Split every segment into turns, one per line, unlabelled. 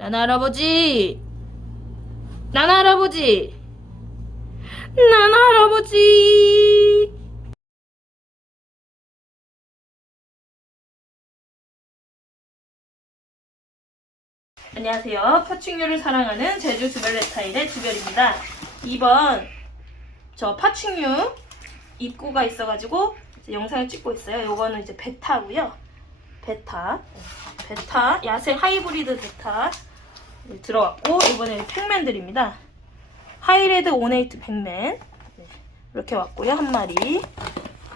나나 할아버지! 나나 할아버지! 나나 할아버지! 안녕하세요. 파충류를 사랑하는 제주 주별레타일의 주별입니다. 이번 저 파충류 입구가 있어가지고 영상을 찍고 있어요. 요거는 이제 베타고요. 베타, 베타, 야생 하이브리드 베타 네, 들어왔고 이번에 팩맨들입니다. 하이레드 오네이트 팩맨. 네, 이렇게 왔고요 한 마리.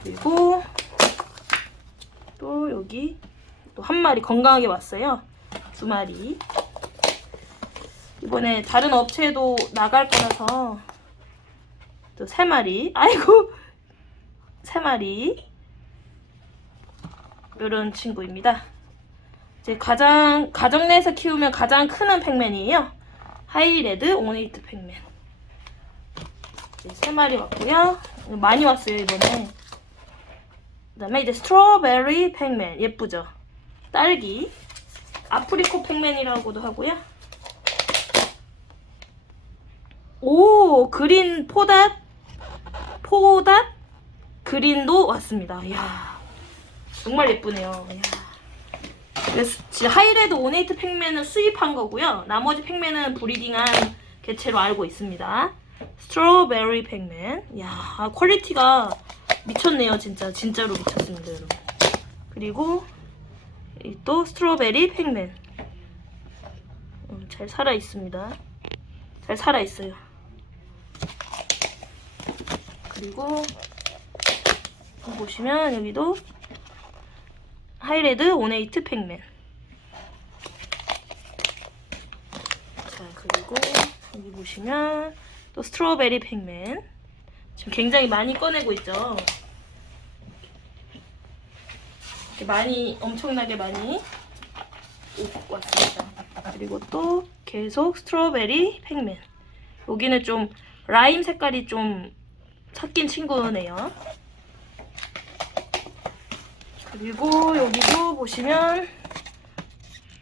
그리고 또 여기 또 한 마리 건강하게 왔어요. 두 마리. 이번에 다른 업체에도 나갈 거라서 또 세 마리. 아이고 세 마리. 이런 친구입니다. 이제 가장 가정 내에서 키우면 가장 크는 팩맨이에요. 하이레드 오네이트 팩맨. 이제 세 마리 왔고요. 많이 왔어요 이번에. 그다음에 이제 스트로베리 팩맨 예쁘죠? 딸기. 아프리코 팩맨이라고도 하고요. 오 그린 포닷 포닷 그린도 왔습니다. 이야 정말 예쁘네요. 이야. 진짜 하이레드 오네이트 팩맨은 수입한 거고요. 나머지 팩맨은 브리딩한 개체로 알고 있습니다. 스트로베리 팩맨. 야 아, 퀄리티가 미쳤네요. 진짜 진짜로 미쳤습니다, 여러분. 그리고 이또 스트로베리 팩맨. 음, 잘 살아 있습니다. 잘 살아 있어요. 그리고 보시면 여기도 하이레드 오네이트 팩맨. 자, 그리고 여기 보시면 또 스트로베리 팩맨. 지금 굉장히 많이 꺼내고 있죠. 이렇게 많이, 엄청나게 많이 오고 왔습니다. 그리고 또 계속 스트로베리 팩맨. 여기는 좀 라임 색깔이 좀 섞인 친구네요. 그리고 여기도 보시면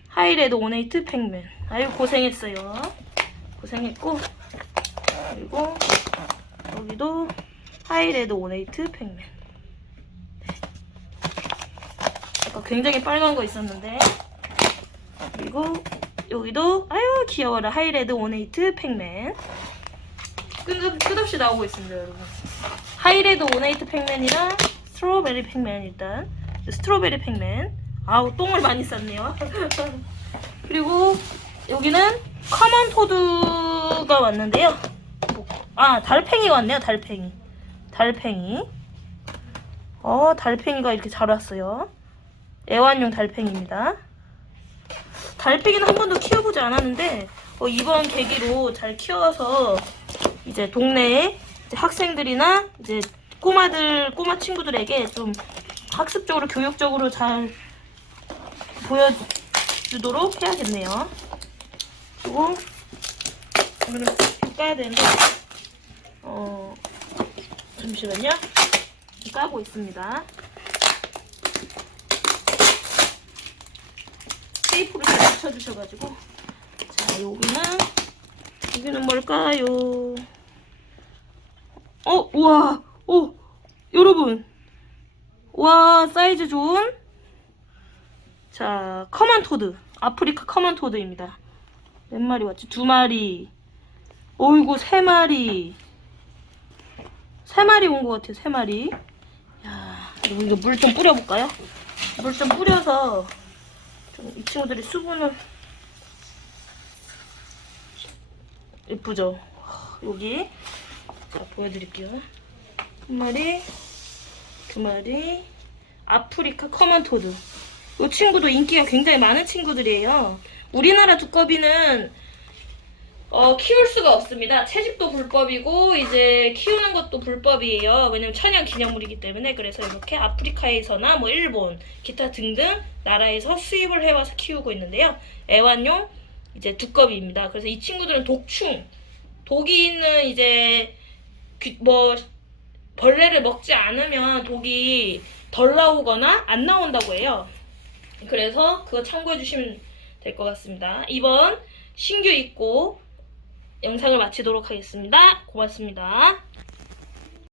하이레드 오네이트 팩맨. 아유 고생했어요. 고생했고 그리고 여기도 하이레드 오네이트 팩맨. 네. 아까 굉장히 빨간 거 있었는데. 그리고 여기도 아유 귀여워라. 하이레드 오네이트 팩맨. 끝, 끝없이 나오고 있습니다 여러분. 하이레드 오네이트 팩맨이랑 스트로베리 팩맨 일단 스트로베리 팩맨. 아우 똥을 많이 쌌네요. 그리고 여기는 커먼 토드가 왔는데요. 아 달팽이 왔네요 달팽이. 달팽이. 어 달팽이가 이렇게 잘 왔어요. 애완용 달팽이입니다. 달팽이는 한 번도 키워보지 않았는데 어, 이번 계기로 잘 키워서 이제 동네에 이제 학생들이나 이제 꼬마들 꼬마 친구들에게 좀 학습적으로 교육적으로 잘 보여주도록 해야겠네요. 그리고 오늘은 까야 되는데 어 잠시만요. 까고 있습니다. 테이프를 잘 붙여주셔가지고 자 여기는 여기는 뭘까요? 어 우와 오 여러분 와 사이즈 좋은? 자 커먼 토드. 아프리카 커먼 토드입니다. 몇 마리 왔지? 두 마리. 어이구 세 마리. 세 마리 온 것 같아요 세 마리. 야 여러분 이거 물 좀 뿌려볼까요? 물 좀 뿌려서 좀 이 친구들이 수분을 예쁘죠? 여기. 자 보여드릴게요. 한 마리 두 마리 아프리카 커먼토드. 이 친구도 인기가 굉장히 많은 친구들이에요. 우리나라 두꺼비는 어, 키울 수가 없습니다. 채집도 불법이고 이제 키우는 것도 불법이에요. 왜냐면 천연 기념물이기 때문에. 그래서 이렇게 아프리카에서나 뭐 일본 기타 등등 나라에서 수입을 해와서 키우고 있는데요. 애완용 이제 두꺼비입니다. 그래서 이 친구들은 독충. 독이 있는 이제 귀- 뭐 벌레를 먹지 않으면 독이 덜 나오거나 안 나온다고 해요. 그래서 그거 참고해 주시면 될 것 같습니다. 이번 신규 입고 영상을 마치도록 하겠습니다. 고맙습니다.